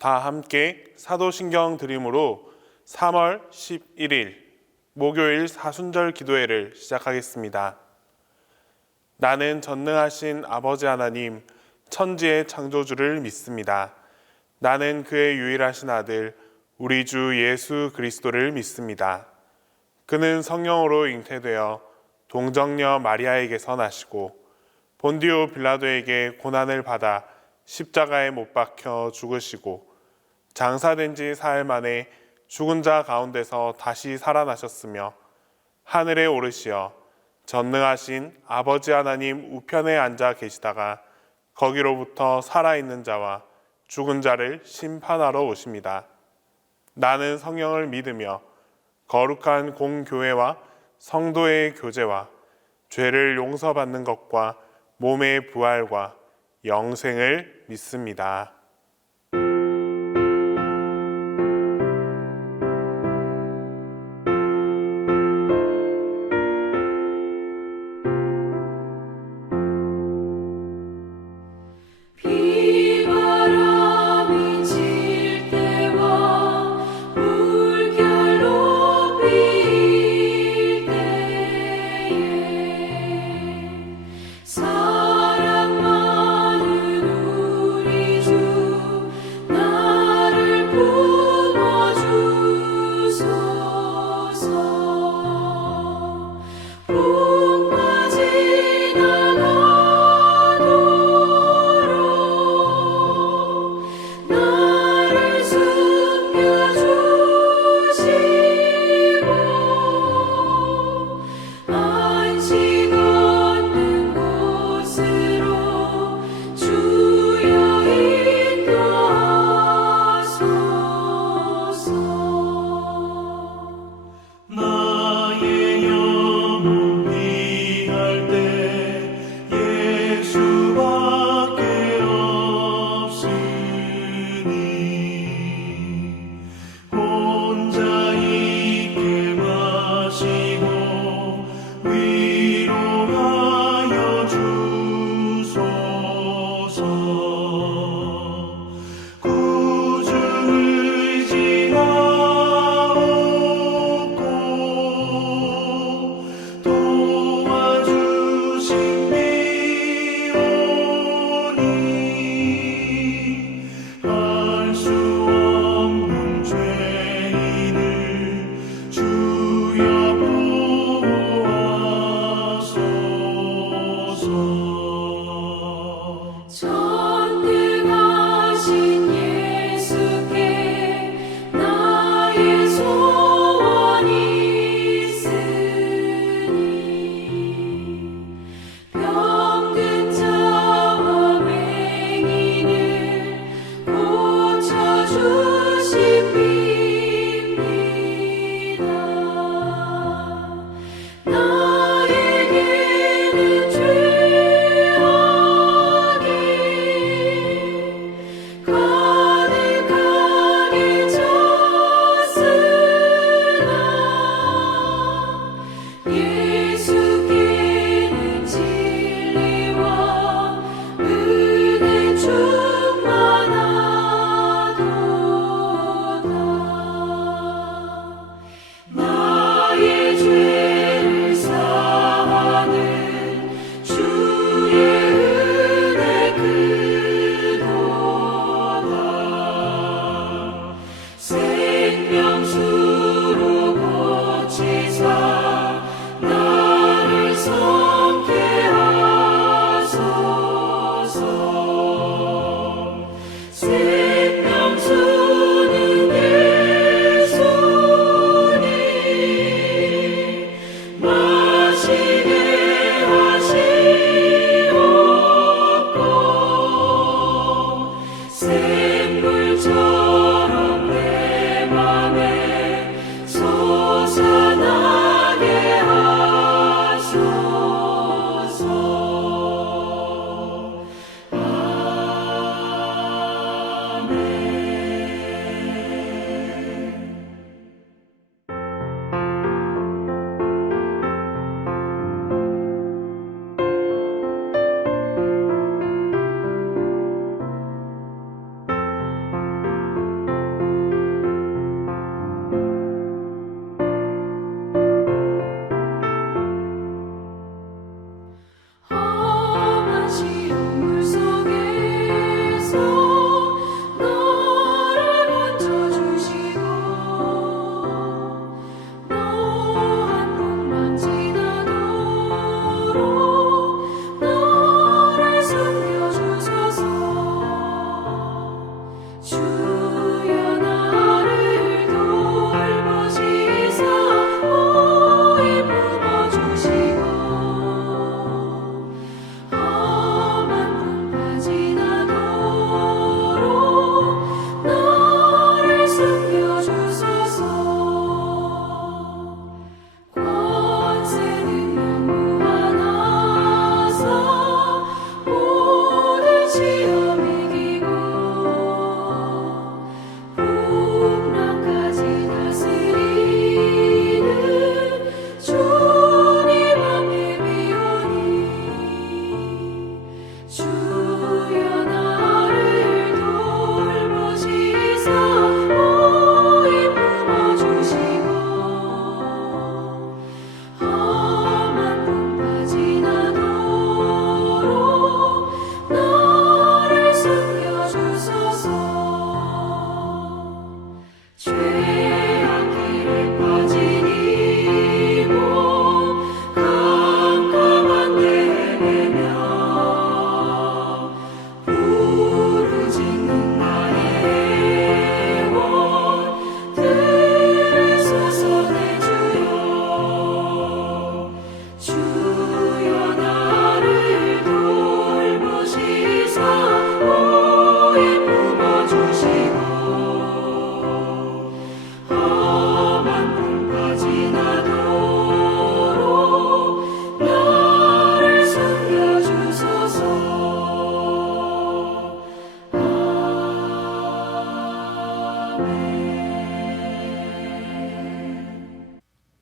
다 함께 사도신경 드림으로 3월 11일 목요일 사순절 기도회를 시작하겠습니다. 나는 전능하신 아버지 하나님, 천지의 창조주를 믿습니다. 나는 그의 유일하신 아들, 우리 주 예수 그리스도를 믿습니다. 그는 성령으로 잉태되어 동정녀 마리아에게서 나시고 본디오 빌라도에게 고난을 받아 십자가에 못 박혀 죽으시고 장사된 지 사흘 만에 죽은 자 가운데서 다시 살아나셨으며 하늘에 오르시어 전능하신 아버지 하나님 우편에 앉아 계시다가 거기로부터 살아있는 자와 죽은 자를 심판하러 오십니다. 나는 성령을 믿으며 거룩한 공교회와 성도의 교제와 죄를 용서받는 것과 몸의 부활과 영생을 믿습니다.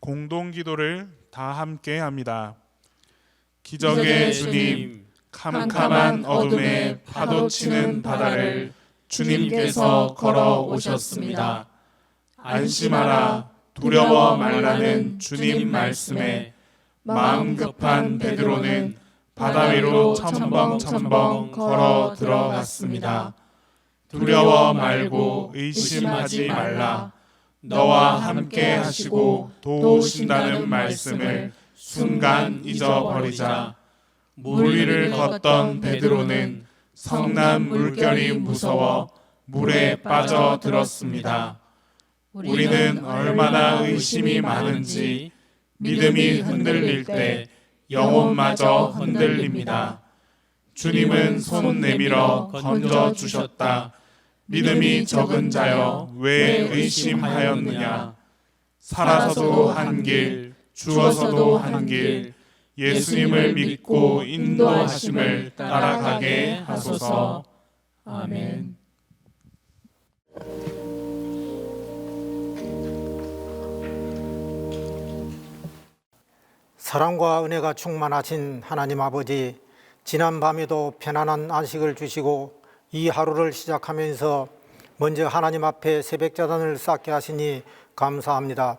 공동 기도를 다 함께 합니다. 기적의 주님, 캄캄한 어둠에 파도치는 바다를 주님께서 걸어오셨습니다. 안심하라, 두려워 말라는 주님 말씀에 마음 급한 베드로는 바다 위로 첨벙첨벙 걸어 들어갔습니다. 두려워 말고 의심하지 말라. 너와 함께 하시고 도우신다는 말씀을 순간 잊어버리자. 물 위를 걷던 베드로는 성난 물결이 무서워 물에 빠져들었습니다. 우리는 얼마나 의심이 많은지 믿음이 흔들릴 때 영혼마저 흔들립니다. 주님은 손 내밀어 건져주셨다. 믿음이 적은 자여 왜 의심하였느냐. 살아서도 한 길, 죽어서도 한 길, 예수님을 믿고 인도하심을 따라가게 하소서. 아멘. 사랑과 은혜가 충만하신 하나님 아버지, 지난 밤에도 편안한 안식을 주시고 이 하루를 시작하면서 먼저 하나님 앞에 새벽자단을 쌓게 하시니 감사합니다.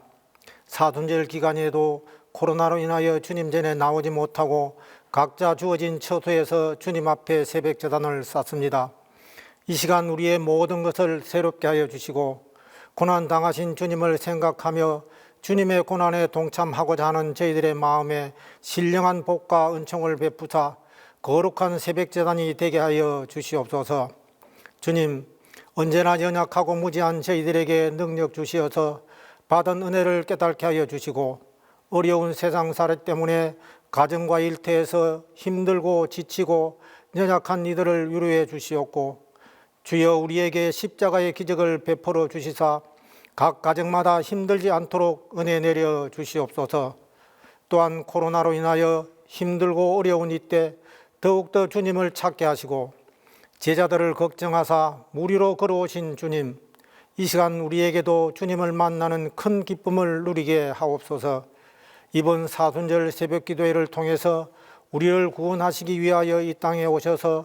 사순절 기간에도 코로나로 인하여 주님 전에 나오지 못하고 각자 주어진 처소에서 주님 앞에 새벽자단을 쌓습니다. 이 시간 우리의 모든 것을 새롭게 하여 주시고 고난 당하신 주님을 생각하며 주님의 고난에 동참하고자 하는 저희들의 마음에 신령한 복과 은총을 베푸사 거룩한 새벽제단이 되게 하여 주시옵소서. 주님, 언제나 연약하고 무지한 저희들에게 능력 주시어서 받은 은혜를 깨닫게 하여 주시고 어려운 세상살이 때문에 가정과 일터에서 힘들고 지치고 연약한 이들을 위로해 주시옵고 주여 우리에게 십자가의 기적을 베풀어 주시사 각 가정마다 힘들지 않도록 은혜 내려 주시옵소서. 또한 코로나로 인하여 힘들고 어려운 이때 더욱더 주님을 찾게 하시고 제자들을 걱정하사 무리로 걸어오신 주님, 이 시간 우리에게도 주님을 만나는 큰 기쁨을 누리게 하옵소서. 이번 사순절 새벽기도회를 통해서 우리를 구원하시기 위하여 이 땅에 오셔서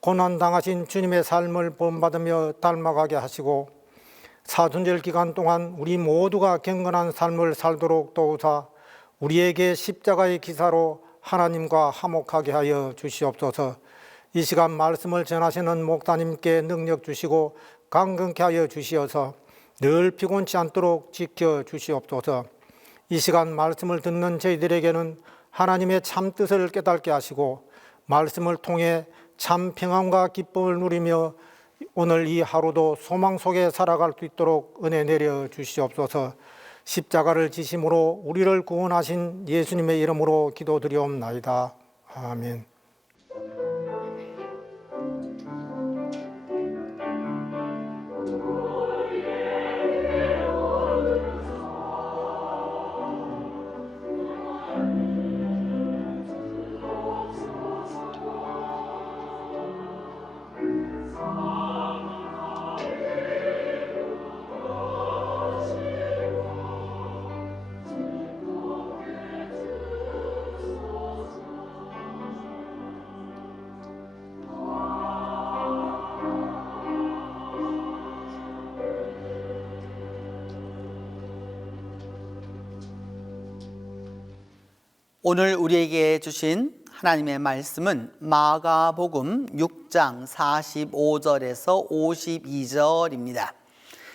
고난당하신 주님의 삶을 본받으며 닮아가게 하시고 사순절 기간 동안 우리 모두가 경건한 삶을 살도록 도우사 우리에게 십자가의 기사로 하나님과 화목하게 하여 주시옵소서. 이 시간 말씀을 전하시는 목사님께 능력 주시고 강건케 하여 주시어서 늘 피곤치 않도록 지켜 주시옵소서. 이 시간 말씀을 듣는 저희들에게는 하나님의 참 뜻을 깨닫게 하시고 말씀을 통해 참 평안과 기쁨을 누리며 오늘 이 하루도 소망 속에 살아갈 수 있도록 은혜 내려 주시옵소서. 십자가를 지심으로 우리를 구원하신 예수님의 이름으로 기도드리옵나이다. 아멘. 오늘 우리에게 주신 하나님의 말씀은 마가복음 6장 45절에서 52절입니다.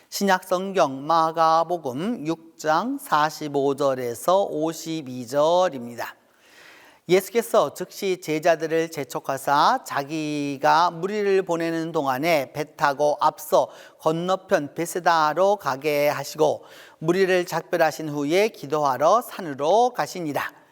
신약성경 마가복음 6장 45절에서 52절입니다. 예수께서 즉시 제자들을 재촉하사 자기가 무리를 보내는 동안에 배 타고 앞서 건너편 베세다로 가게 하시고 무리를 작별하신 후에 기도하러 산으로 가시니라.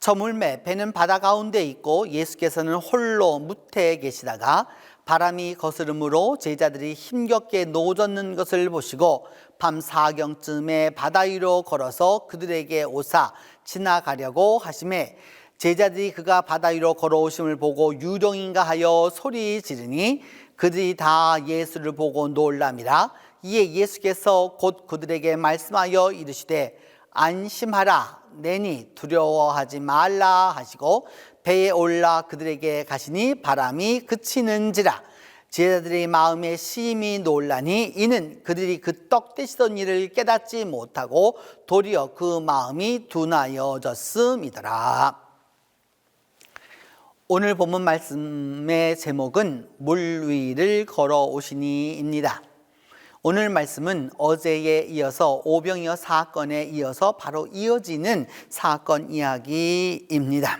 저물매 배는 바다 가운데 있고 예수께서는 홀로 무태에 계시다가 바람이 거스름으로 제자들이 힘겹게 노젓는 것을 보시고 밤 4경쯤에 바다 위로 걸어서 그들에게 오사 지나가려고 하시매 제자들이 그가 바다 위로 걸어오심을 보고 유령인가 하여 소리 지르니 그들이 다 예수를 보고 놀람이라. 이에 예수께서 곧 그들에게 말씀하여 이르시되 안심하라 내니 두려워하지 말라 하시고 배에 올라 그들에게 가시니 바람이 그치는지라. 제자들의 마음에 심히 놀라니 이는 그들이 그 떡 떼시던 일을 깨닫지 못하고 도리어 그 마음이 둔하여졌음이더라. 오늘 본문 말씀의 제목은 물 위를 걸어오시니입니다. 오늘 말씀은 어제에 이어서 오병이어 사건에 이어서 바로 이어지는 사건 이야기입니다.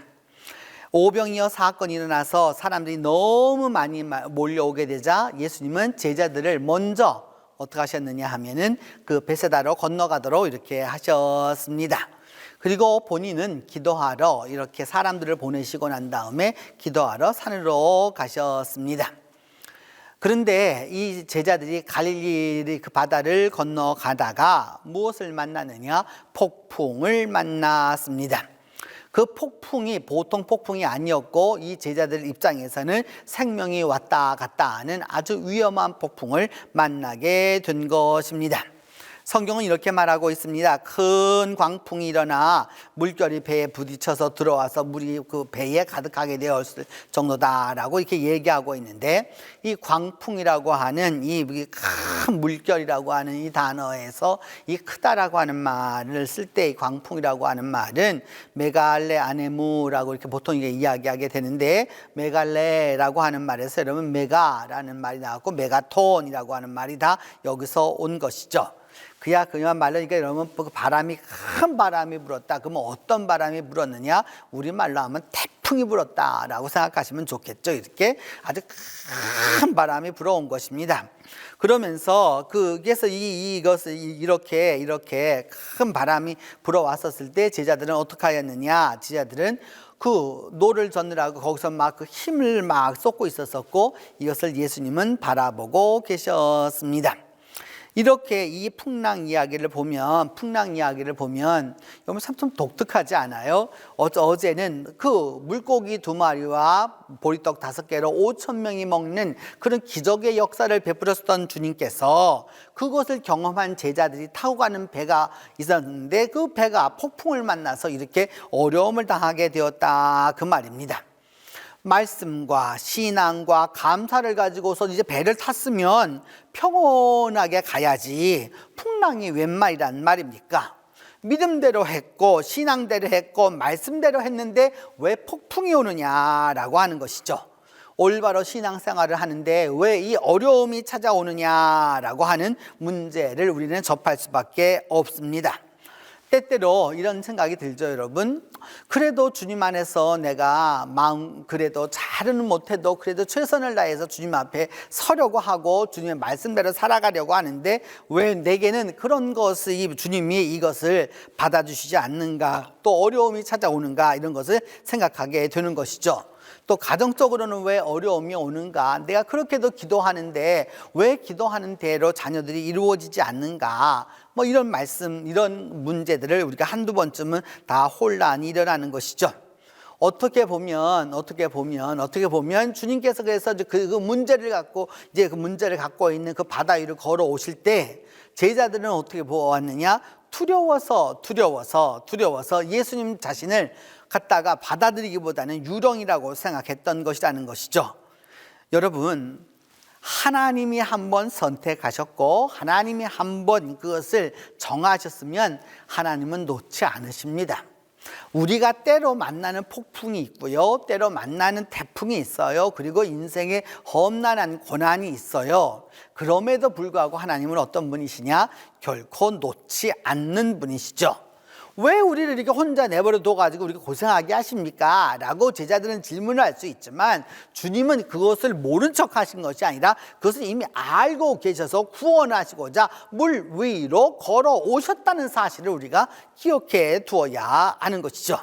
오병이어 사건이 일어나서 사람들이 너무 많이 몰려오게 되자 예수님은 제자들을 먼저 어떻게 하셨느냐 하면은 그 베세다로 건너가도록 이렇게 하셨습니다. 그리고 본인은 기도하러 이렇게 사람들을 보내시고 난 다음에 기도하러 산으로 가셨습니다. 그런데 이 제자들이 갈릴리 그 바다를 건너가다가 무엇을 만나느냐? 폭풍을 만났습니다. 그 폭풍이 보통 폭풍이 아니었고 이 제자들 입장에서는 생명이 왔다 갔다 하는 아주 위험한 폭풍을 만나게 된 것입니다. 성경은 이렇게 말하고 있습니다. 큰 광풍이 일어나 물결이 배에 부딪혀서 들어와서 물이 그 배에 가득하게 되었을 정도다라고 이렇게 얘기하고 있는데, 이 광풍이라고 하는 이 큰 물결이라고 하는 이 단어에서 이 크다라고 하는 말을 쓸 때 이 광풍이라고 하는 말은 메갈레 아네무라고 이렇게 보통 이게 이야기하게 되는데, 메갈레라고 하는 말에서 여러분 메가라는 말이 나왔고 메가톤이라고 하는 말이 다 여기서 온 것이죠. 그냥 말로니까 여러분 바람이 큰 바람이 불었다. 그러면 어떤 바람이 불었느냐? 우리말로 하면 태풍이 불었다라고 생각하시면 좋겠죠. 이렇게 아주 큰 바람이 불어온 것입니다. 그러면서 그래서 이것을 이렇게 큰 바람이 불어왔었을 때 제자들은 어떻게 하였느냐? 제자들은 그 노를 젓느라고 거기서 막 그 힘을 막 쏟고 있었었고, 이것을 예수님은 바라보고 계셨습니다. 이렇게 이 풍랑 이야기를 보면 여러분 참 독특하지 않아요? 어제는 그 물고기 2마리와 보리떡 5개로 5,000명이 먹는 그런 기적의 역사를 베풀었던 주님께서 그것을 경험한 제자들이 타고 가는 배가 있었는데, 그 배가 폭풍을 만나서 이렇게 어려움을 당하게 되었다, 그 말입니다. 말씀과 신앙과 감사를 가지고서 이제 배를 탔으면 평온하게 가야지 풍랑이 웬 말이란 말입니까? 믿음대로 했고 신앙대로 했고 말씀대로 했는데 왜 폭풍이 오느냐라고 하는 것이죠. 올바로 신앙생활을 하는데 왜 이 어려움이 찾아오느냐라고 하는 문제를 우리는 접할 수밖에 없습니다. 때때로 이런 생각이 들죠, 여러분. 그래도 주님 안에서 내가 그래도 잘은 못해도 그래도 최선을 다해서 주님 앞에 서려고 하고 주님의 말씀대로 살아가려고 하는데 왜 내게는 그런 것을 주님이 이것을 받아주시지 않는가, 또 어려움이 찾아오는가, 이런 것을 생각하게 되는 것이죠. 또 가정적으로는 왜 어려움이 오는가, 내가 그렇게도 기도하는데 왜 기도하는 대로 자녀들이 이루어지지 않는가, 뭐 이런 말씀, 이런 문제들을 우리가 한두 번쯤은 다 혼란이 일어나는 것이죠. 어떻게 보면 주님께서 그래서 그 문제를 갖고 이제 그 문제를 갖고 있는 그 바다 위를 걸어오실 때 제자들은 어떻게 보았느냐? 두려워서 예수님 자신을 갖다가 받아들이기보다는 유령이라고 생각했던 것이라는 것이죠. 여러분, 하나님이 한번 선택하셨고 하나님이 한번 그것을 정하셨으면 하나님은 놓지 않으십니다. 우리가 때로 만나는 폭풍이 있고요, 때로 만나는 태풍이 있어요. 그리고 인생에 험난한 고난이 있어요. 그럼에도 불구하고 하나님은 어떤 분이시냐? 결코 놓지 않는 분이시죠. 왜 우리를 이렇게 혼자 내버려 둬가지고 우리가 고생하게 하십니까? 라고 제자들은 질문을 할 수 있지만 주님은 그것을 모른 척 하신 것이 아니라 그것을 이미 알고 계셔서 구원하시고자 물 위로 걸어오셨다는 사실을 우리가 기억해 두어야 하는 것이죠.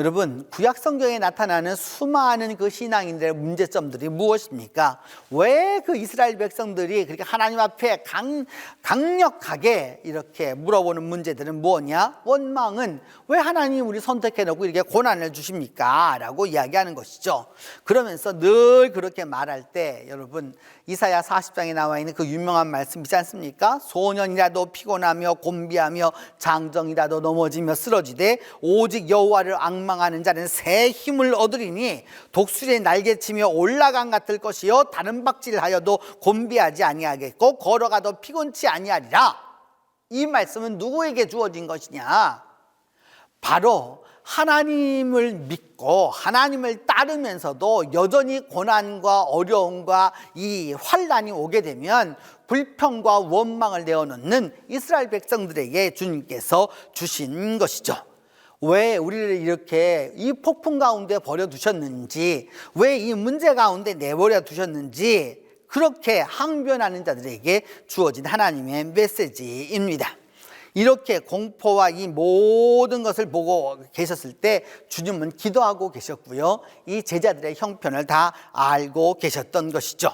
여러분, 구약 성경에 나타나는 수많은 그 신앙인들의 문제점들이 무엇입니까? 왜 그 이스라엘 백성들이 그렇게 하나님 앞에 강력하게 이렇게 물어보는 문제들은 뭐냐? 원망은 왜 하나님 우리 선택해놓고 이렇게 고난을 주십니까? 라고 이야기하는 것이죠. 그러면서 늘 그렇게 말할 때 여러분, 이사야 40장에 나와 있는 그 유명한 말씀 있지 않습니까? 소년이라도 피곤하며 곤비하며 장정이라도 넘어지며 쓰러지되 오직 여호와를 앙망하는 자는 새 힘을 얻으리니 독수리의 날개치며 올라간 같을 것이요 다른 박질하여도 곤비하지 아니하겠고 걸어가도 피곤치 아니하리라. 이 말씀은 누구에게 주어진 것이냐? 바로 하나님을 믿고 하나님을 따르면서도 여전히 고난과 어려움과 이 환난이 오게 되면 불평과 원망을 내어놓는 이스라엘 백성들에게 주님께서 주신 것이죠. 왜 우리를 이렇게 이 폭풍 가운데 버려두셨는지, 왜 이 문제 가운데 내버려 두셨는지 그렇게 항변하는 자들에게 주어진 하나님의 메시지입니다. 이렇게 공포와 이 모든 것을 보고 계셨을 때 주님은 기도하고 계셨고요, 이 제자들의 형편을 다 알고 계셨던 것이죠.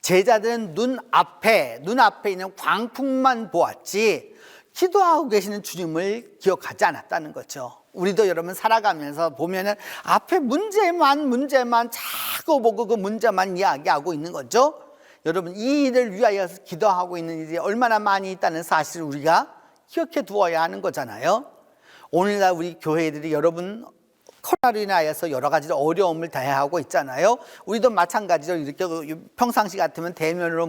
제자들은 눈앞에 있는 광풍만 보았지 기도하고 계시는 주님을 기억하지 않았다는 거죠. 우리도 여러분 살아가면서 보면은 앞에 문제만 자꾸 보고 그 문제만 이야기하고 있는 거죠. 여러분, 이 일을 위하여 기도하고 있는 일이 얼마나 많이 있다는 사실을 우리가 기억해 두어야 하는 거잖아요. 오늘날 우리 교회들이 여러분 코로나로 인하여서 여러 가지 어려움을 다해하고 있잖아요. 우리도 마찬가지로 이렇게 평상시 같으면 대면으로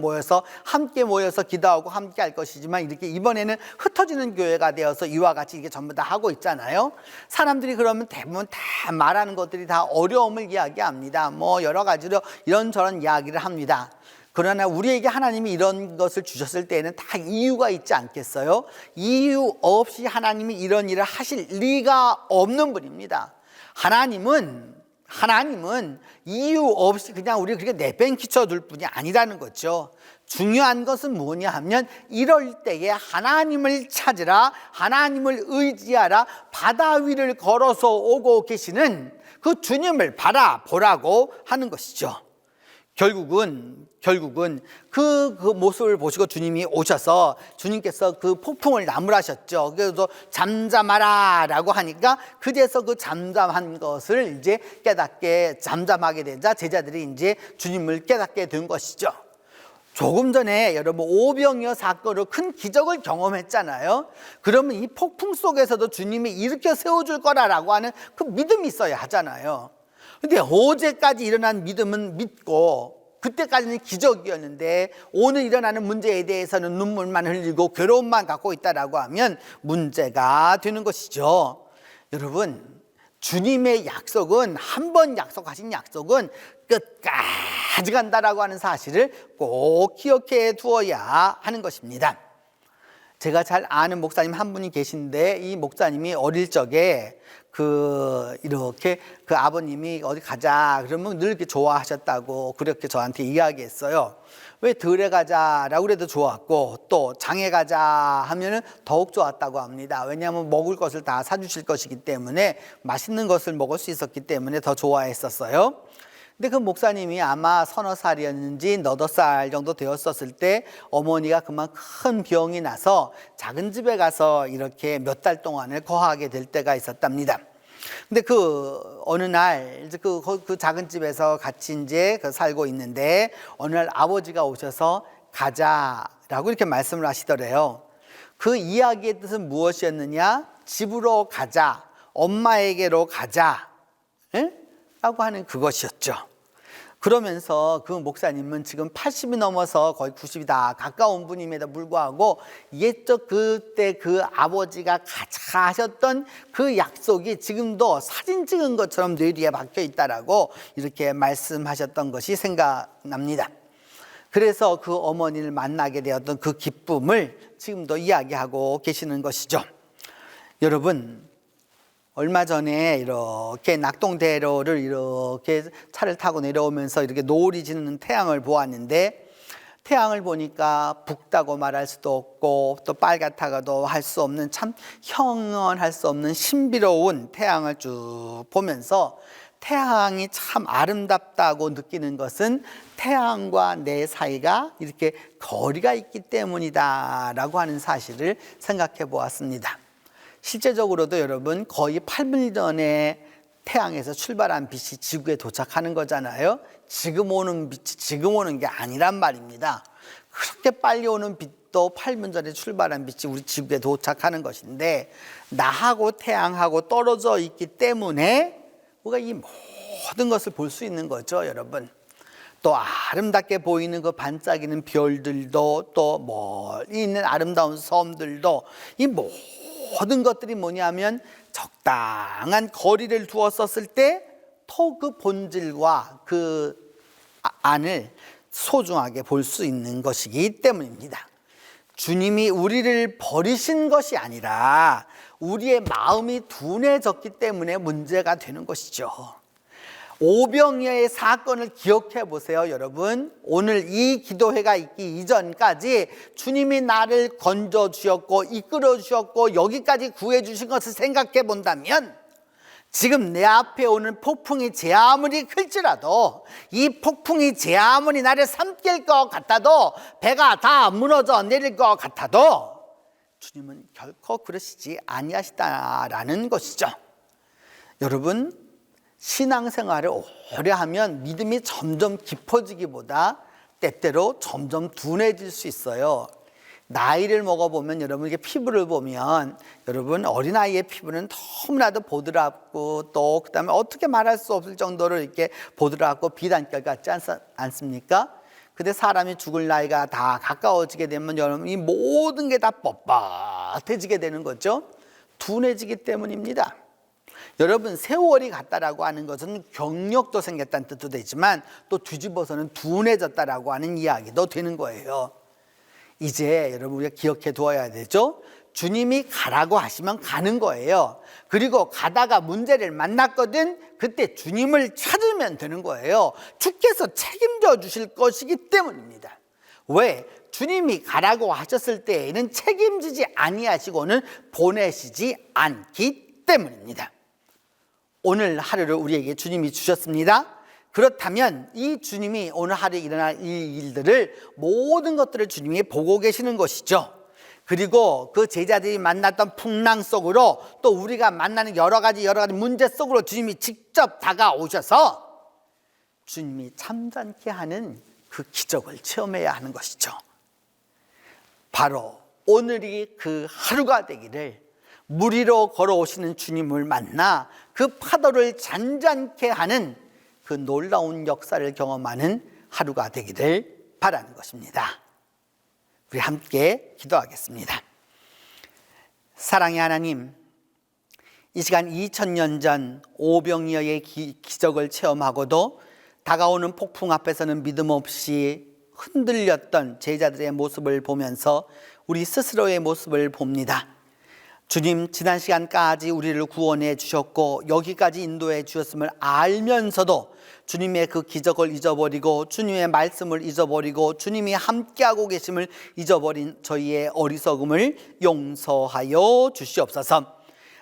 함께 모여서 기도하고 함께 할 것이지만 이렇게 이번에는 흩어지는 교회가 되어서 이와 같이 이게 전부 다 하고 있잖아요. 사람들이 그러면 대부분 다 말하는 것들이 다 어려움을 이야기합니다. 뭐 여러 가지로 이런저런 이야기를 합니다. 그러나 우리에게 하나님이 이런 것을 주셨을 때에는 다 이유가 있지 않겠어요? 이유 없이 하나님이 이런 일을 하실 리가 없는 분입니다. 하나님은 이유 없이 그냥 우리를 그렇게 내팽개쳐 둘 뿐이 아니라는 거죠. 중요한 것은 뭐냐 하면 이럴 때에 하나님을 찾으라, 하나님을 의지하라, 바다 위를 걸어서 오고 계시는 그 주님을 바라보라고 하는 것이죠. 결국은 그 모습을 보시고 주님이 오셔서 주님께서 그 폭풍을 나무라셨죠. 그래서 잠잠하라 라고 하니까 그제서 그 잠잠한 것을 이제 깨닫게 잠잠하게 되자 제자들이 이제 주님을 깨닫게 된 것이죠. 조금 전에 여러분 오병이어 사건으로 큰 기적을 경험했잖아요. 그러면 이 폭풍 속에서도 주님이 일으켜 세워줄 거라고 하는 그 믿음이 있어야 하잖아요. 근데 어제까지 일어난 믿음은 믿고 그때까지는 기적이었는데 오늘 일어나는 문제에 대해서는 눈물만 흘리고 괴로움만 갖고 있다라고 하면 문제가 되는 것이죠. 여러분, 주님의 약속은 한 번 약속하신 약속은 끝까지 간다라고 하는 사실을 꼭 기억해 두어야 하는 것입니다. 제가 잘 아는 목사님 한 분이 계신데 이 목사님이 어릴 적에 이렇게 아버님이 어디 가자 그러면 늘 이렇게 좋아하셨다고 그렇게 저한테 이야기했어요. 왜 들에 가자라고 그래도 좋았고 또 장에 가자 하면은 더욱 좋았다고 합니다. 왜냐하면 먹을 것을 다 사주실 것이기 때문에 맛있는 것을 먹을 수 있었기 때문에 더 좋아했었어요. 근데 그 목사님이 아마 서너 살이었는지 너댓 살 정도 되었었을 때 어머니가 그만 큰 병이 나서 작은 집에 가서 이렇게 몇 달 동안을 거하게 될 때가 있었답니다. 근데 어느 날 이제 그 작은 집에서 같이 이제 살고 있는데 어느 날 아버지가 오셔서 가자라고 이렇게 말씀을 하시더래요. 그 이야기의 뜻은 무엇이었느냐? 집으로 가자, 엄마에게로 가자, 라고 하는 그것이었죠. 그러면서 그 목사님은 지금 80이 넘어서 거의 90이 다 가까운 분임에도 불구하고 옛적 그때 그 아버지가 하셨던 그 약속이 지금도 사진 찍은 것처럼 뇌리에 박혀 있다라고 이렇게 말씀하셨던 것이 생각납니다. 그래서 그 어머니를 만나게 되었던 그 기쁨을 지금도 이야기하고 계시는 것이죠. 여러분, 얼마 전에 이렇게 낙동대로를 이렇게 차를 타고 내려오면서 이렇게 노을이 지는 태양을 보았는데 태양을 보니까 붓다고 말할 수도 없고 또 빨갛다고도 할 수 없는 참 형언할 수 없는 신비로운 태양을 쭉 보면서 태양이 참 아름답다고 느끼는 것은 태양과 내 사이가 이렇게 거리가 있기 때문이다라고 하는 사실을 생각해 보았습니다. 실제적으로도 여러분 거의 8분 전에 태양에서 출발한 빛이 지구에 도착하는 거잖아요. 지금 오는 빛이 지금 오는 게 아니란 말입니다. 그렇게 빨리 오는 빛도 8분 전에 출발한 빛이 우리 지구에 도착하는 것인데, 나하고 태양하고 떨어져 있기 때문에 우리가 이 모든 것을 볼 수 있는 거죠, 여러분. 또 아름답게 보이는 그 반짝이는 별들도, 또 멀리 있는 아름다운 섬들도, 이 모든 것들이 뭐냐면 적당한 거리를 두었었을 때 또 그 본질과 그 안을 소중하게 볼 수 있는 것이기 때문입니다. 주님이 우리를 버리신 것이 아니라 우리의 마음이 둔해졌기 때문에 문제가 되는 것이죠. 오병이어의 사건을 기억해 보세요, 여러분. 오늘 이 기도회가 있기 이전까지 주님이 나를 건져 주셨고 이끌어 주셨고 여기까지 구해 주신 것을 생각해 본다면, 지금 내 앞에 오는 폭풍이 제 아무리 클지라도, 이 폭풍이 제 아무리 나를 삼킬 것 같아도, 배가 다 무너져 내릴 것 같아도 주님은 결코 그러시지 아니하시다라는 것이죠. 여러분, 신앙생활을 오래 하면 믿음이 점점 깊어지기보다 때때로 점점 둔해질 수 있어요. 나이를 먹어보면, 여러분 이게 피부를 보면, 여러분 어린아이의 피부는 너무나도 보드랍고, 또 그다음에 어떻게 말할 수 없을 정도로 이렇게 보드랍고 비단결 같지 않습니까? 근데 사람이 죽을 나이가 다 가까워지게 되면 여러분 이 모든 게 다 뻣뻣해지게 되는 거죠. 둔해지기 때문입니다. 여러분, 세월이 갔다라고 하는 것은 경력도 생겼다는 뜻도 되지만 또 뒤집어서는 둔해졌다라고 하는 이야기도 되는 거예요. 이제 여러분 우리가 기억해 두어야 되죠. 주님이 가라고 하시면 가는 거예요. 그리고 가다가 문제를 만났거든, 그때 주님을 찾으면 되는 거예요. 주께서 책임져 주실 것이기 때문입니다. 왜? 주님이 가라고 하셨을 때에는 책임지지 아니하시고는 보내시지 않기 때문입니다. 오늘 하루를 우리에게 주님이 주셨습니다. 그렇다면 이 주님이 오늘 하루에 일어날 이 일들을, 모든 것들을 주님이 보고 계시는 것이죠. 그리고 그 제자들이 만났던 풍랑 속으로, 또 우리가 만나는 여러 가지 문제 속으로 주님이 직접 다가오셔서 주님이 참잔케 하는 그 기적을 체험해야 하는 것이죠. 바로 오늘이 그 하루가 되기를, 물 위로 걸어오시는 주님을 만나 그 파도를 잔잔케 하는 그 놀라운 역사를 경험하는 하루가 되기를 바라는 것입니다. 우리 함께 기도하겠습니다. 사랑의 하나님, 이 시간 2000년 전 오병이어의 기적을 체험하고도 다가오는 폭풍 앞에서는 믿음 없이 흔들렸던 제자들의 모습을 보면서 우리 스스로의 모습을 봅니다. 주님, 지난 시간까지 우리를 구원해 주셨고 여기까지 인도해 주셨음을 알면서도 주님의 그 기적을 잊어버리고 주님의 말씀을 잊어버리고 주님이 함께하고 계심을 잊어버린 저희의 어리석음을 용서하여 주시옵소서.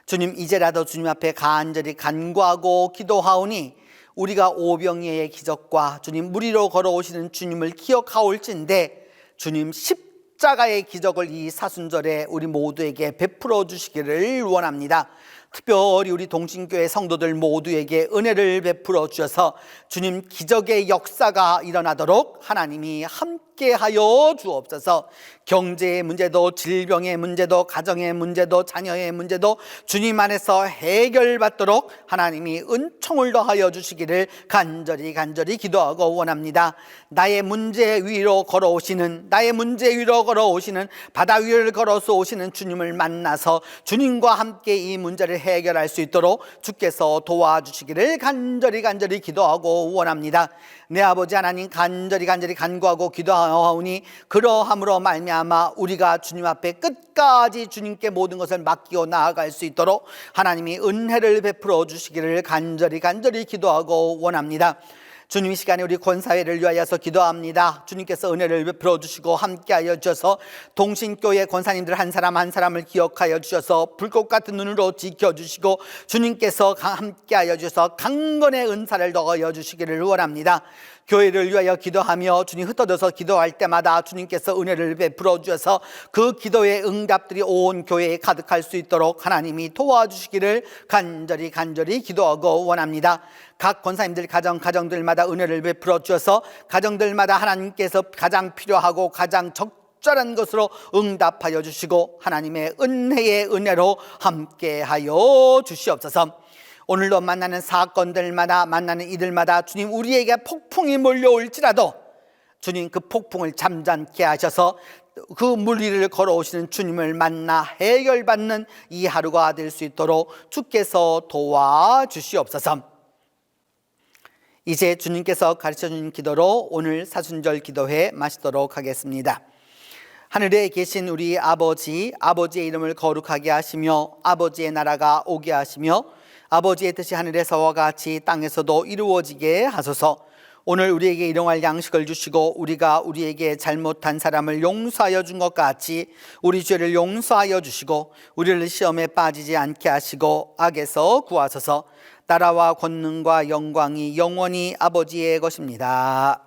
주님, 이제라도 주님 앞에 간절히 간구하고 기도하오니 우리가 오병이어의 기적과 주님 물 위로 걸어오시는 주님을 기억하올진데, 주님 십자가의 기적을 이 사순절에 우리 모두에게 베풀어 주시기를 원합니다. 특별히 우리 동신교회 성도들 모두에게 은혜를 베풀어 주셔서 주님 기적의 역사가 일어나도록 하나님이 함께하여 주옵소서. 경제의 문제도, 질병의 문제도, 가정의 문제도, 자녀의 문제도 주님 안에서 해결받도록 하나님이 은총을 더하여 주시기를 간절히 기도하고 원합니다. 나의 문제 위로 걸어오시는, 바다 위를 걸어서 오시는 주님을 만나서 주님과 함께 이 문제를 해결할 수 있도록 주께서 도와주시기를 간절히 기도하고 원합니다. 내 아버지 하나님, 간절히 간구하고 기도하오니 그러함으로 말미암아 우리가 주님 앞에 끝까지 주님께 모든 것을 맡기고 나아갈 수 있도록 하나님이 은혜를 베풀어 주시기를 간절히 기도하고 원합니다. 주님, 이 시간에 우리 권사회를 위하여서 기도합니다. 주님께서 은혜를 베풀어 주시고 함께하여 주셔서 동신교회 권사님들 한 사람 한 사람을 기억하여 주셔서 불꽃 같은 눈으로 지켜주시고 주님께서 함께하여 주셔서 강건의 은사를 더하여 주시기를 원합니다. 교회를 위하여 기도하며 주님 흩어져서 기도할 때마다 주님께서 은혜를 베풀어 주셔서 그 기도의 응답들이 온 교회에 가득할 수 있도록 하나님이 도와주시기를 간절히 기도하고 원합니다. 각 권사님들 가정들마다 은혜를 베풀어 주셔서 가정들마다 하나님께서 가장 필요하고 가장 적절한 것으로 응답하여 주시고 하나님의 은혜의 은혜로 함께하여 주시옵소서. 오늘도 만나는 사건들마다 만나는 이들마다 주님, 우리에게 폭풍이 몰려올지라도 주님 그 폭풍을 잠잠케 하셔서 그 물 위를 걸어오시는 주님을 만나 해결받는 이 하루가 될 수 있도록 주께서 도와주시옵소서. 이제 주님께서 가르쳐주신 기도로 오늘 사순절 기도회 마치도록 하겠습니다. 하늘에 계신 우리 아버지, 아버지의 이름을 거룩하게 하시며 아버지의 나라가 오게 하시며 아버지의 뜻이 하늘에서와 같이 땅에서도 이루어지게 하소서. 오늘 우리에게 일용할 양식을 주시고 우리가 우리에게 잘못한 사람을 용서하여 준 것 같이 우리 죄를 용서하여 주시고 우리를 시험에 빠지지 않게 하시고 악에서 구하소서. 나라와 권능과 영광이 영원히 아버지의 것입니다.